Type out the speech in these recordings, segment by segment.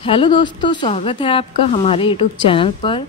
Hello दोस्तों, स्वागत है आपका हमारे यूट्यूब चैनल पर।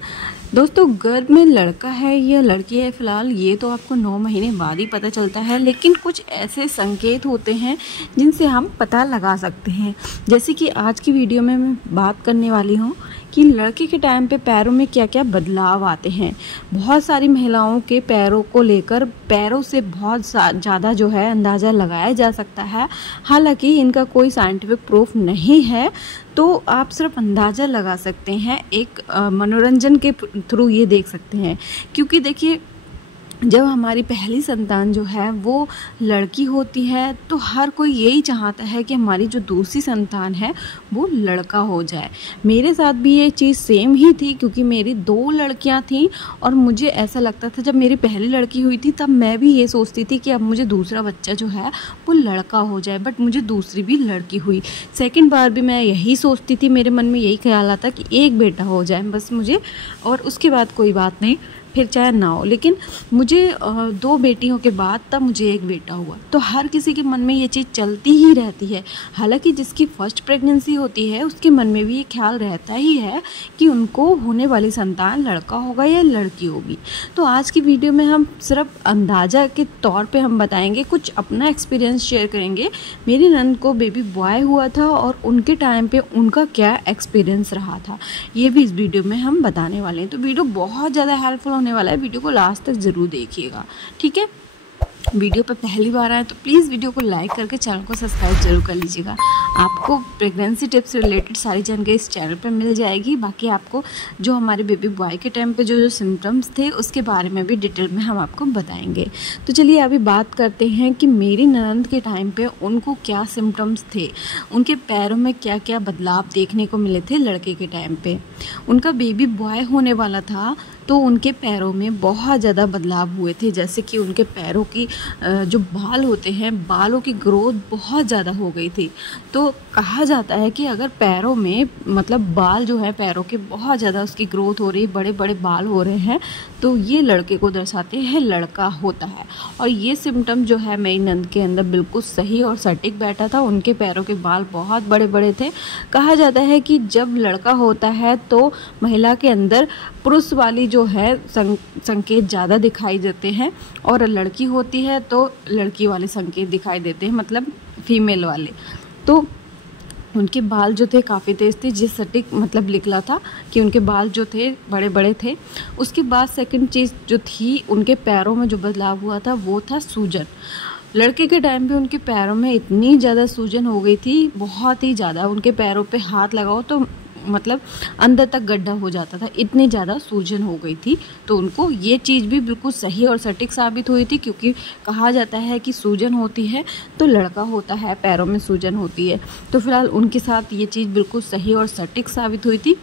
दोस्तों, गर्भ में लड़का है या लड़की है फ़िलहाल ये तो आपको 9 महीने बाद ही पता चलता है, लेकिन कुछ ऐसे संकेत होते हैं जिनसे हम पता लगा सकते हैं। जैसे कि आज की वीडियो में मैं बात करने वाली हूँ कि लड़के के टाइम पे पैरों में क्या क्या बदलाव आते हैं। बहुत सारी महिलाओं के पैरों को लेकर पैरों से बहुत ज़्यादा जो है अंदाज़ा लगाया जा सकता है। हालांकि इनका कोई साइंटिफिक प्रूफ नहीं है, तो आप सिर्फ अंदाज़ा लगा सकते हैं, एक मनोरंजन के थ्रू ये देख सकते हैं। क्योंकि देखिए, जब हमारी पहली संतान जो है वो लड़की होती है तो हर कोई यही चाहता है कि हमारी जो दूसरी संतान है वो लड़का हो जाए। मेरे साथ भी ये चीज़ सेम ही थी, क्योंकि मेरी 2 लड़कियां थीं और मुझे ऐसा लगता था, जब मेरी पहली लड़की हुई थी तब मैं भी ये सोचती थी कि अब मुझे दूसरा बच्चा जो है वो लड़का हो जाए, बट मुझे दूसरी भी लड़की हुई। सेकेंड बार भी मैं यही सोचती थी, मेरे मन में यही ख्याल आता कि एक बेटा हो जाए बस मुझे, और उसके बाद कोई बात नहीं, फिर चाहे ना हो। लेकिन मुझे 2 बेटियों के बाद तब मुझे एक बेटा हुआ। तो हर किसी के मन में ये चीज़ चलती ही रहती है। हालांकि जिसकी फर्स्ट प्रेगनेंसी होती है उसके मन में भी ये ख्याल रहता ही है कि उनको होने वाली संतान लड़का होगा या लड़की होगी। तो आज की वीडियो में हम सिर्फ अंदाज़ा के तौर पे हम बताएंगे, कुछ अपना एक्सपीरियंस शेयर करेंगे। मेरी नंद को बेबी बॉय हुआ था और उनके टाइम पे उनका क्या एक्सपीरियंस रहा था, ये भी इस वीडियो में हम बताने वाले हैं। तो वीडियो बहुत ज़्यादा हेल्पफुल होने वाला है, वीडियो को लास्ट तक ज़रूर देखिएगा, ठीक है। वीडियो पे पहली बार आए तो प्लीज़ वीडियो को लाइक करके चैनल को सब्सक्राइब जरूर कर लीजिएगा। आपको प्रेगनेंसी टिप्स से रिलेटेड सारी जानकारी इस चैनल पे मिल जाएगी। बाकी आपको जो हमारे बेबी बॉय के टाइम पे जो सिम्टम्स थे उसके बारे में भी डिटेल में हम आपको बताएंगे। तो चलिए अभी बात करते हैं कि मेरी ननद के टाइम पे उनको क्या सिम्टम्स थे, उनके पैरों में क्या क्या बदलाव देखने को मिले थे लड़के के टाइम पे। उनका बेबी बॉय होने वाला था तो उनके पैरों में बहुत ज़्यादा बदलाव हुए थे। जैसे कि उनके पैरों की जो बाल होते हैं, बालों की ग्रोथ बहुत ज़्यादा हो गई थी। तो कहा जाता है कि अगर पैरों में मतलब बाल जो है पैरों के बहुत ज़्यादा उसकी ग्रोथ हो रही, बड़े बड़े बाल हो रहे हैं, तो ये लड़के को दर्शाते हैं लड़का होता है। और ये सिम्टम जो है मेरी नंद के अंदर बिल्कुल सही और सटीक बैठा था। उनके पैरों के बाल बहुत बड़े बड़े थे। कहा जाता है कि जब लड़का होता है तो महिला के अंदर पुरुष वाली जो है संकेत ज़्यादा दिखाई देते हैं, और लड़की होती है तो लड़की वाले संकेत दिखाई देते हैं, मतलब फीमेल वाले। तो उनके बाल जो थे काफ़ी तेज़ थे, जिस सटीक मतलब निकला था कि उनके बाल जो थे बड़े बड़े थे। उसके बाद सेकंड चीज़ जो थी, उनके पैरों में जो बदलाव हुआ था वो था सूजन। लड़के के टाइम पे उनके पैरों में इतनी ज़्यादा सूजन हो गई थी, बहुत ही ज़्यादा। उनके पैरों पे हाथ लगाओ तो मतलब अंदर तक गड्ढा हो जाता था, इतनी ज़्यादा सूजन हो गई थी। तो उनको ये चीज़ भी बिल्कुल सही और सटीक साबित हुई थी, क्योंकि कहा जाता है कि सूजन होती है तो लड़का होता है, पैरों में सूजन होती है। तो फिलहाल उनके साथ ये चीज़ बिल्कुल सही और सटीक साबित हुई थी।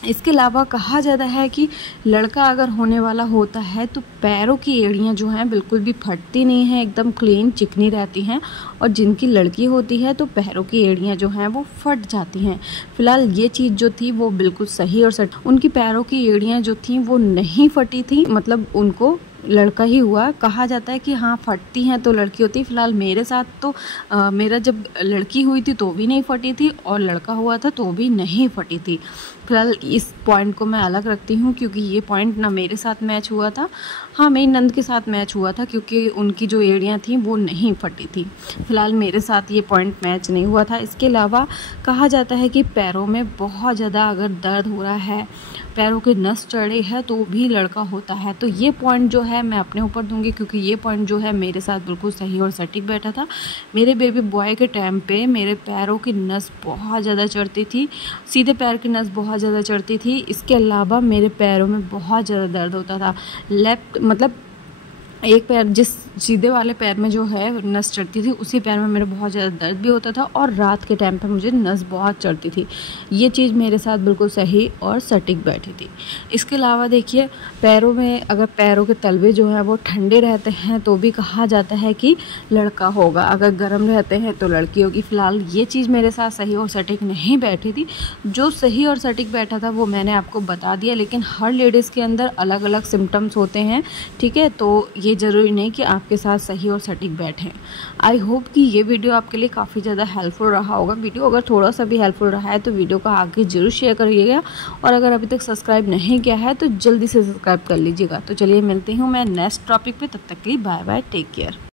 इसके अलावा कहा जाता है कि लड़का अगर होने वाला होता है तो पैरों की एड़ियाँ जो हैं बिल्कुल भी फटती नहीं हैं, एकदम क्लीन चिकनी रहती हैं। और जिनकी लड़की होती है तो पैरों की एड़ियाँ जो हैं वो फट जाती हैं। फिलहाल ये चीज़ जो थी वो बिल्कुल सही और सच। उनकी पैरों की एड़ियाँ जो थी वो नहीं फटी थी, मतलब उनको लड़का ही हुआ। कहा जाता है कि हाँ, फटती हैं तो लड़की होती है। फिलहाल मेरे साथ तो मेरा जब लड़की हुई थी तो भी नहीं फटी थी, और लड़का हुआ था तो भी नहीं फटी थी। फिलहाल इस पॉइंट को मैं अलग रखती हूँ, क्योंकि ये पॉइंट ना मेरे साथ मैच हुआ था, हाँ मेरी नंद के साथ मैच हुआ था, क्योंकि उनकी जो एड़ियाँ थी वो नहीं फटी थी। फिलहाल मेरे साथ ये पॉइंट मैच नहीं हुआ था। इसके अलावा कहा जाता है कि पैरों में बहुत ज़्यादा अगर दर्द हो रहा है, पैरों के नस चढ़े हैं, तो भी लड़का होता है। तो ये पॉइंट जो है मैं अपने ऊपर दूंगी, क्योंकि ये पॉइंट जो है मेरे साथ बिल्कुल सही और सटीक बैठा था। मेरे बेबी बॉय के टाइम पे मेरे पैरों की नस बहुत ज़्यादा चढ़ती थी, सीधे पैर की नस बहुत ज़्यादा चढ़ती थी। इसके अलावा मेरे पैरों में बहुत ज़्यादा दर्द होता था। लेफ्ट मतलब एक पैर, जिस सीधे वाले पैर में जो है नस चढ़ती थी उसी पैर में मेरे बहुत ज़्यादा दर्द भी होता था, और रात के टाइम पे मुझे नस बहुत चढ़ती थी। ये चीज़ मेरे साथ बिल्कुल सही और सटीक बैठी थी। इसके अलावा देखिए, पैरों में अगर पैरों के तलवे जो हैं वो ठंडे रहते हैं तो भी कहा जाता है कि लड़का होगा, अगर गर्म रहते हैं तो लड़की होगी। फिलहाल ये चीज़ मेरे साथ सही और सटीक नहीं बैठी थी। जो सही और सटीक बैठा था वो मैंने आपको बता दिया, लेकिन हर लेडीज़ के अंदर अलग अलग सिम्टम्स होते हैं, ठीक है। तो ये ज़रूरी नहीं कि आपके साथ सही और सटीक बैठें। आई होप कि ये वीडियो आपके लिए काफ़ी ज़्यादा हेल्पफुल रहा होगा। वीडियो अगर थोड़ा सा भी हेल्पफुल रहा है तो वीडियो को आगे ज़रूर शेयर करिएगा, और अगर अभी तक सब्सक्राइब नहीं किया है तो जल्दी से सब्सक्राइब कर लीजिएगा। तो चलिए मिलती हूँ मैं नेक्स्ट टॉपिक पे, तब तक के लिए बाय बाय, टेक केयर।